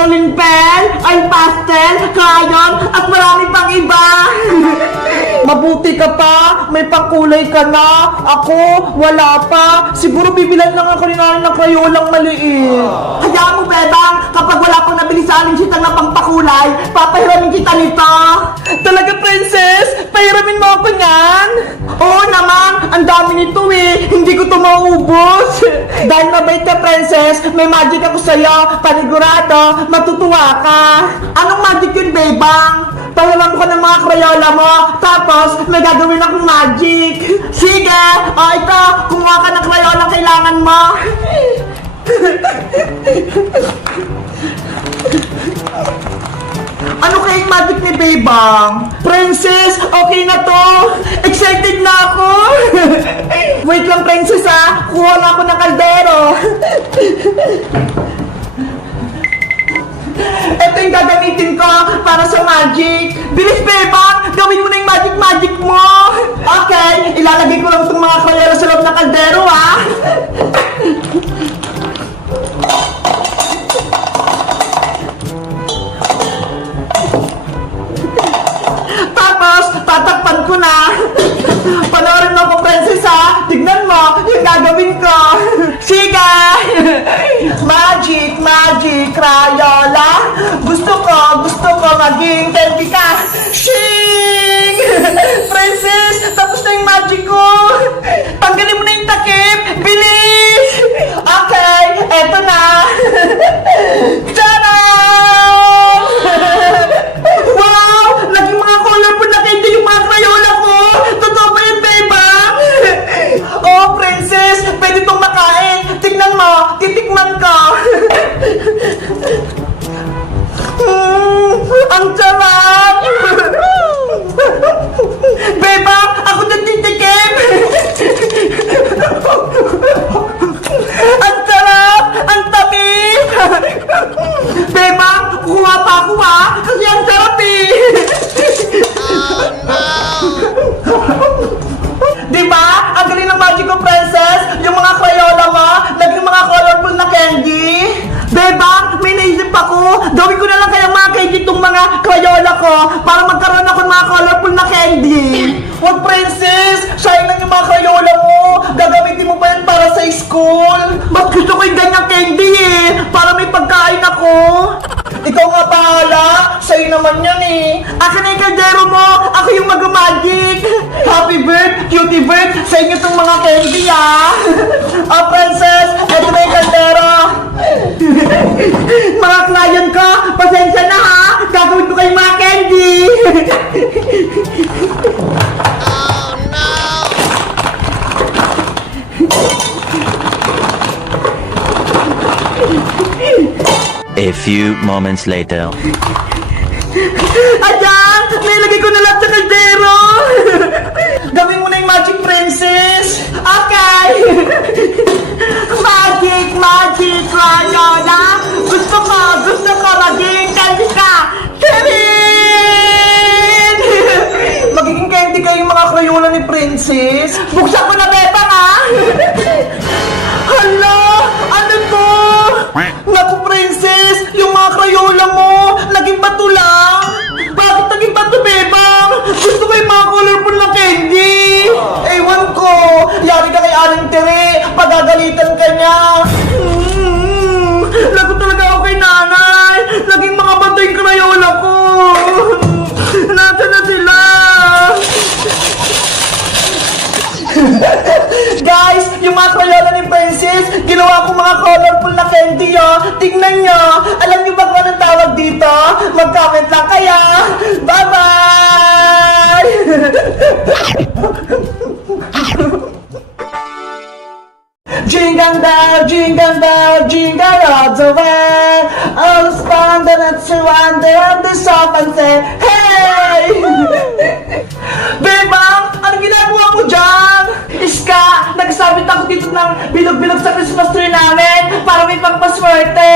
rolling pen, ay pastel, crayon, at marami pang iba. Mabuti ka pa, may pangkulay ka na. Ako, wala pa. Siguro bibilan lang ako ni nanay ng krayolang maliit. Hayaan mo, Bebang, kapag wala pang nabili sa aling sitang na pangpakulay, papahiramin kita nito. Talaga, Princess? Pahiramin mo ako niyan? Oo naman, ang dami nito eh. Hindi ko ito maubos. Dahil mabait ka, Princess, may magic ako sa'yo. Panigurado, matutuwa ka. Anong magic yun, Bebang? Pahiram ko ng mga krayola mo, tapos may gagawin akong magic. Sige, o ito, kumuha ka ng krayola kailangan mo. Ano kayong magic ni Bebang? Princess, okay na to. Excited na ako. Wait lang, Princess, ha. Kuha na ako ng kaldero. Ito yung gagamitin ko para sa magic. Bilis, Bebang! Gawin mo na yung magic mo! Okay, ilalagay ko lang itong mga krayola sa loob ng kaldero, ha? Tapos, tatakpan ko na. Panoorin mo ko, Princess, ha? Tignan mo yung gagawin ko. Sige! Magic, magic, Crayola. Gusto ko maging candy ka. Shing! Princess, tapos na yung magic ko. Tanggalin mo na yung takip. Bilis! Okay, eto na. Tadam! Wow! Naging mga colorful na candy yung mga Crayola ko. Totoo ba yun, Bebang? Oh, Princess, pwede itong makain. Tignan mo, titikman ko. Ang sarap! Bebang, ako nagtitikim! Ang sarap! Ang tamis! Bebang, kuha pa ako, ha? Kasi ang sarap eh! Diba? Ang galing ng magic ko, Princess! Yung mga Crayola mo, naging mga colorful na candy! Bebang, may naisip ako! Gawin ko na lang kaya mga candy itong mga Crayola ko para magkaroon ako ng mga colorful na candy! Wag, Princess! Sayang lang yung mga Crayola mo! Gagamitin mo pa yan para sa school! Mas gusto ko yung ganyang candy eh! Para may pagkain ako! Ikaw nga bahala! Sa'yo naman yan eh! Akin na yung kaldero mo! Ako yung mag-magic! Happy bird! Cutie bird! Sa inyo itong mga candy ah! Oh, Princess! Ito na yung kaldero! Mga client ko! Pasensya na ha! Gagawin ko kayong mga candy! A few moments later. Ayan! Nilagay ko na lahat sa kaldero! Gawin mo na yung magic, Princess! Okay! Magic! Magic! Crayola! Gusto ko maging candy ka! Tirin! Magiging candy kayo yung mga Crayola ni Princess? Buksan ko na, Bebang, ha? Hala! Ano to? Naku, Princess! Yung mga Crayola mo, naging bato lang! Bakit naging bato, Bebang? Gusto ko yung mga colorful na candy! Ewan ko! Yari ka kay Aling Tere! Pagagalitan ka niya! Lagot talaga ako kay nanay! Naging mga bato yung Crayola ko! Nasaan na sila? Guys, yung mga Crayola ni Princess, ginawa ko mga colorful na candy, oh. Tingnan nyo. Alam nyo ba kung anong tawag dito? Mag-comment lang kaya. Bye-bye! Jingle bell, jingle all the way. All the fun that it's wonder and the shop and say, hey! Bebang, ano ginagawa mo dyan? Iska, nagsabit ako dito ng bilog-bilog sa Christmas tree namin para may pagpaswerte.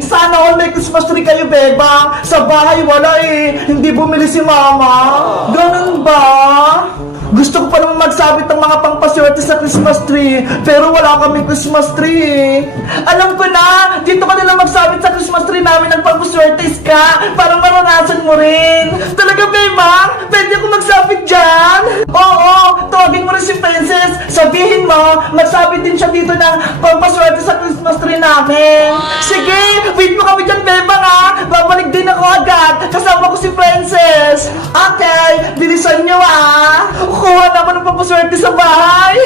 Sana all may Christmas tree kayo, Bebang. Sa bahay wala eh. Hindi bumili si Mama. Ganun ba? Gusto ko pa naman magsabit ng mga pangpaswerte magpapaswerte sa Christmas tree. Pero wala kaming Christmas tree eh. Alam ko na, dito ka nila magsabit sa Christmas tree namin ng pagpaswerte ka. Para maranasan mo rin. Talaga, Bebang? Pwede ako magsabit dyan? Oo, tawagin mo rin si Princess. Sabihin mo, magsabit din siya dito ng pagpaswerte sa Christmas tree namin. Sige, wait mo kami dyan, Bebang ha. Babalik din ako agad. Kasama ko si Princess. Okay, bilisan nyo ah. Kuha na ako ng papaswerte sa bahay.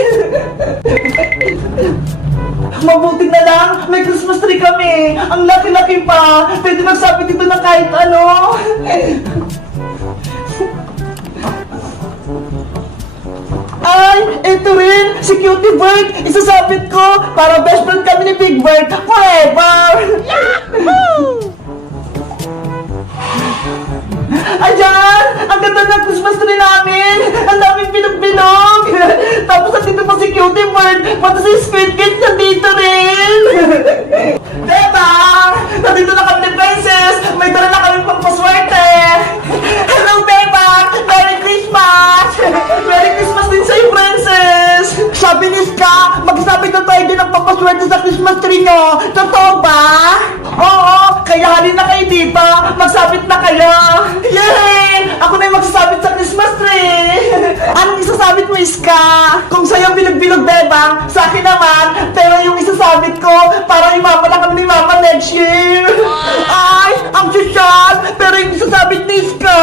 Mabuti na lang, may Christmas tree kami. Ang laki-laki pa. Pwede magsabit dito ng kahit ano. Ay, ito rin, si Cutie Bird. Isasabit ko para best friend kami ni Big Bird forever. Ayan! Ang ganda ng Christmas tree namin! Ang daming binog-binog! Tapos nandito pa si Cutie Bird, pati si Squid Kid nandito rin! Diba? Nandito na kami ni Princess! May dala na kami pang paswerte! Hello, Beba! Merry Christmas! Merry Christmas din sa'yo, Princess! Sabi ni Ska, magsabi na tayo din ng papaswerte sa Christmas tree nyo! Totoo ba? Oo! Kaya halin na kayo dito! Magsabit na kayo! Yay! Ako na yung magsasabit sa Christmas tree! Anong isasabit mo, Iska? Kung sa'yo bilog-bilog, Bebang, sa akin naman, pero yung isasabit ko, para imama na kami ni Mama next year! Ay! Ang sosyal! Pero yung isasabit ni Iska!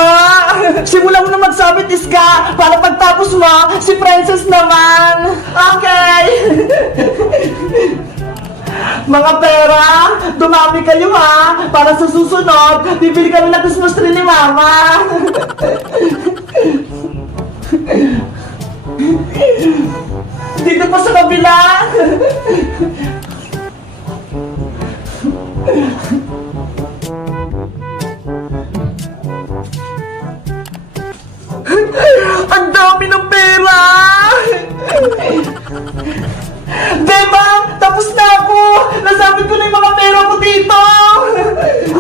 Simulan mo na magsabit, Iska, para pagtapos mo, si Princess naman! Okay! Mga pera, dumami kayo ha! Para sa susunod, bibili kami ng Christmas tree ni Mama! Dito pa sa kabila! Ang dami ng pera! Diba? Tapos na ako! Nasabit ko na yung mga pera ko dito!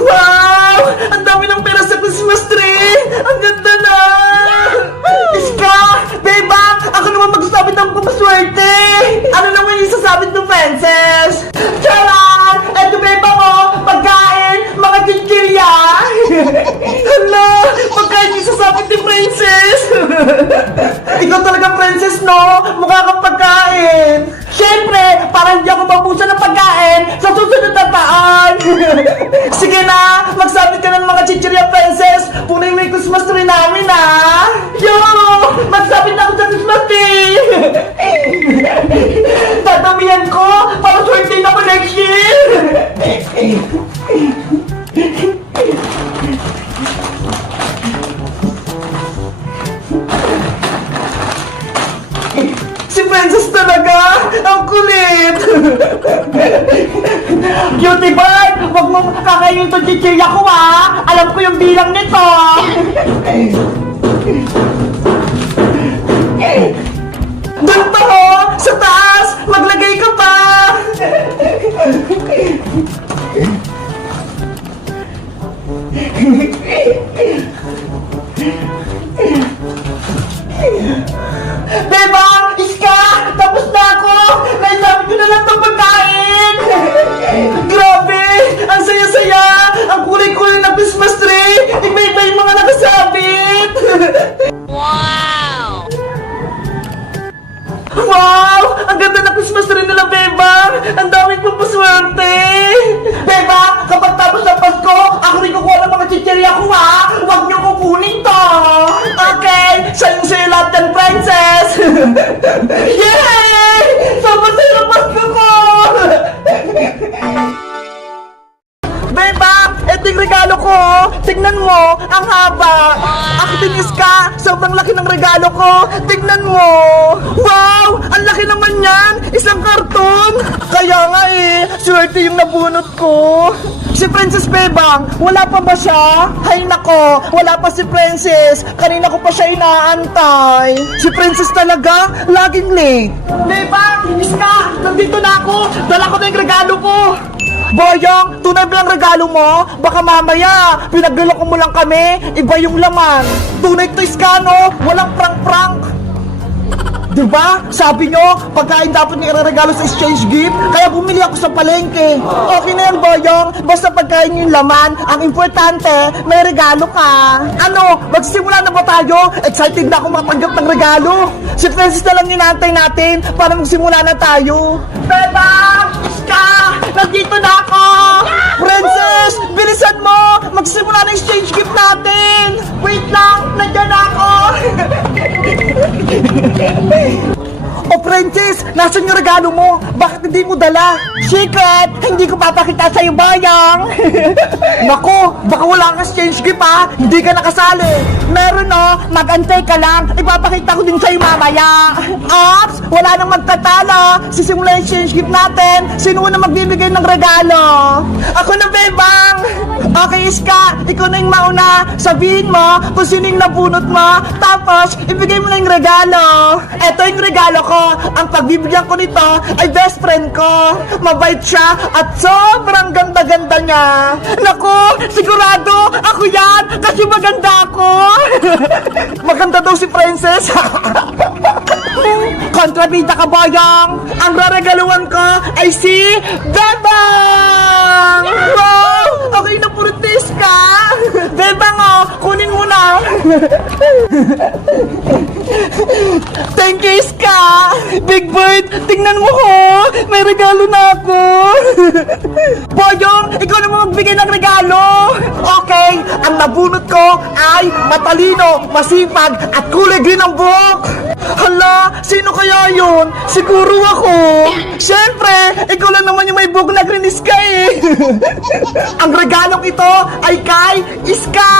Wow! Ang dami ng pera sa Christmas tree! Ang ganda na! Iska! Diba? Ako naman magsasabit ng papaswerte! Ano naman yung isasabit ng Princess? Charan! Eto Beba mo! Pagkain! Mga chichirya! Hala! Pagkain yung isasabit ni Princess! Ikaw talaga, Princess, no? Mukha kang pagkain! Siyempre, para hindi ako mabusa ng pagkain sa susunod na taon! Sige na, magsabit ka ng mga chichirya, Princess! Punin mo yung Christmas tree namin, ha! Yo! Magsabit na ako sa Christmas tree! Tatamihan ko para swerte na ako next year! Si Princess talaga! Ang kulit! Cutie Bird! Huwag mo kakainin itong chichirya ko ha! Alam ko yung bilang nito! Doon pa ho! Sa taas! Maglagay ka pa! Bebang! Iska! Tapos na ako! Naisabit ko na lang itong pagkain! Grabe! Ang saya-saya! Ang kulay-kulay ng Christmas tree! Iba-iba yung mga nakasabit! Wow! Wow! Ang ganda ng Christmas tree nila, Bebang! Ang daming papaswerte! Bebang! Kapag tapos ng Pasko, ako rin kukuha ng mga chichirya ko ha! Huwag niyo kukunin to! Okay! Sa'yo lahat yan, Princess! Yay! Sama-sayo ng Pasko ko! Bebang! Ito yung regalo ko! Tignan mo! Ang haba! Ako din, Iska! Sobrang laki ng regalo ko! Tignan mo! Wow! Ang laki naman yan! Isang karton! Kaya nga eh! Swerte yung nabunot ko! Si Princess Bebang, wala pa ba siya? Hay nako, wala pa si Princess. Kanina ko pa siya inaantay. Si Princess talaga, laging late. Bebang, Iska, nandito na ako. Dala ko na yung regalo ko. Boyong, tunay ba yung regalo mo? Baka mamaya, pinagluloko mo lang kami, iba yung laman. Tunay to, Iska, no? Walang prank-prank. Di ba? Sabi nyo, pagkain dapat ni regalo sa exchange gift, kaya bumili ako sa palengke. Okay na yan, Boyong. Basta pagkain yung laman, ang importante, may regalo ka. Ano, magsisimula na ba tayo? Excited na ako matanggap ng regalo. Si Francis na lang inantay natin para magsimula na tayo. Beba! Iska! Nandito na ako! Princess! Bilisan mo! Magsimula na exchange gift natin! Wait lang! Nandiyan na ako! O Princess, nasan yung regalo mo? Bakit hindi mo dala? Secret! Hindi ko papakita sa'yo, Bayang! Nako, baka wala kang exchange gift ha? Hindi ka nakasali! Meron no, mag-antay ka lang. Ipapakita ko din sa'yo mamaya. Ops! Wala nang magtatalo. Sisimula yung exchange gift natin. Sino na magbibigay ng regalo? Ako na, Bebang! Okay, Iska, ikaw na yung mauna. Sabihin mo kung sino yung nabunot mo. Tapos, ibigay mo na yung regalo. Eto yung regalo ko. Ang pagbibigyan ko nito ay best friend ko. Mabait siya at sobrang ganda-ganda niya. Naku, sigurado ako yan kasi maganda ako. Maganda daw si Princess. Kontrabida ka, Boyong. Ang raregaluhan ko ay si Bebang. Wow! Okay na, puritis ka. Bebang, oh, kunin mo na. Thank you, Iska. Big Bird, tingnan mo ko. May regalo na ako. Boyong, ikaw naman magbigay ng regalo. Okay, ang nabunot ko ay matalino, masipag, at kulay green ang buhok. Hala, sino kaya yun? Siguro ako. Siyempre, ikaw lang naman yung may buhok na green, Iska eh. Ang regalong ito ay kay Iska.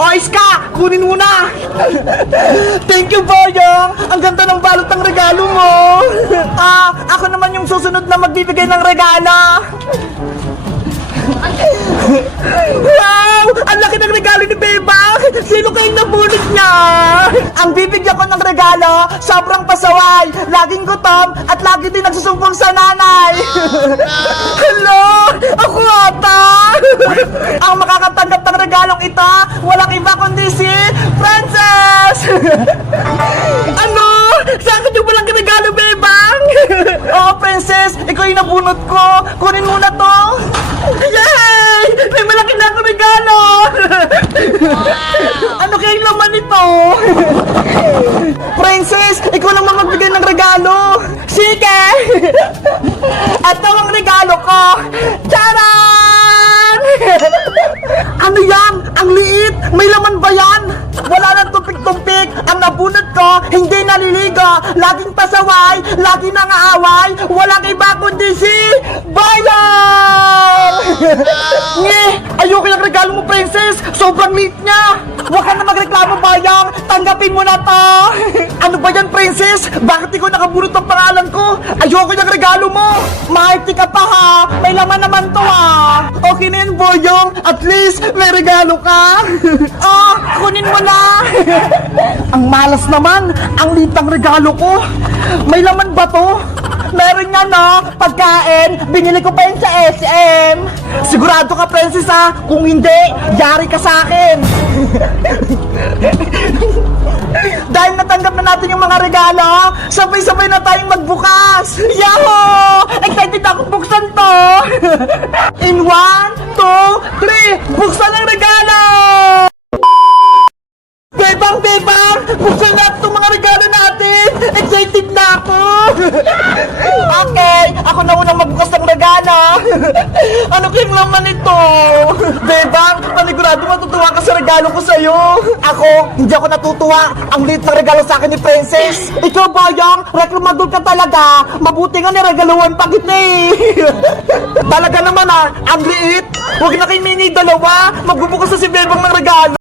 O Iska, kunin mo na. Thank you, Boyong. Ang ganda ng balot ng regalo mo. Ako naman yung susunod na magbibigay ng regalo. Wow! Ang laki ng regalo ni Beba! Sino kayong nabunot niya? Ang bibigyan ko ng regalo, sobrang pasaway, laging gutom, at lagi din nagsusumbong sa nanay. Hello! Ako ata! Ang makakatanggap ng regalong ito, walang iba kundi si Princess! Ano? Sa akin yung walang regalo, Bebang? Oo, Princess, ikaw yung nabunot ko. Kunin mo na to. Yay! May malaki na akong regalo! Ano kayong laman nito? Princess, ikaw naman magbigay ng regalo. Sige! Ito ang regalo ko. Charan! Ano yan? Ang liit! May laman ba yan? Wala nang tumpik-tumpik. Ang nabunot ko, hindi naliligo. Laging pasaway, laging nangaaway. Walang iba kundi si Bayang! Nye! Ayoko yung regalo mo, Princess! Sobrang liit niya! Huwag ka na magreklamo, Bayang! Tanggapin mo na to! Ano ba yan, Princess? Bakit ikaw nakabunot ng pangalan ko? Ayoko yung regalo mo! Mahiti ka pa, ha? May laman naman to, ha? Okay na yun, Boyong! At least, may regalo ka! Kunin mo na! Ang malas naman! Ang liit ng regalo ko! May laman ba to? Meron nga, no? Pagkain, binili ko pa yun sa SM. Sigurado ka, Princess, ha? Kung hindi, yari ka sa akin. Dahil natanggap na natin yung mga regalo, sabay-sabay na tayong magbukas. Yahoo! Excited akong buksan to. In 1, 2, 3, buksan ang regalo! Bebang, Bebang! Buksan natin itong mga regalo natin! Excited na ako! Okay, ako na unang magbukas ng regalo! Ano kayong laman ito? Bebang, panigurado matutuwa ka sa regalo ko sa'yo! Ako, hindi ako natutuwa! Ang liit ng regalo sa akin ni Princess! Ikaw, Boyong, reklamador ka talaga! Mabuti nga niregaluhan pa kita eh! Talaga naman ang liit! Huwag na kayo mini dalawa! Magbubukas na si Bebang ng regalo!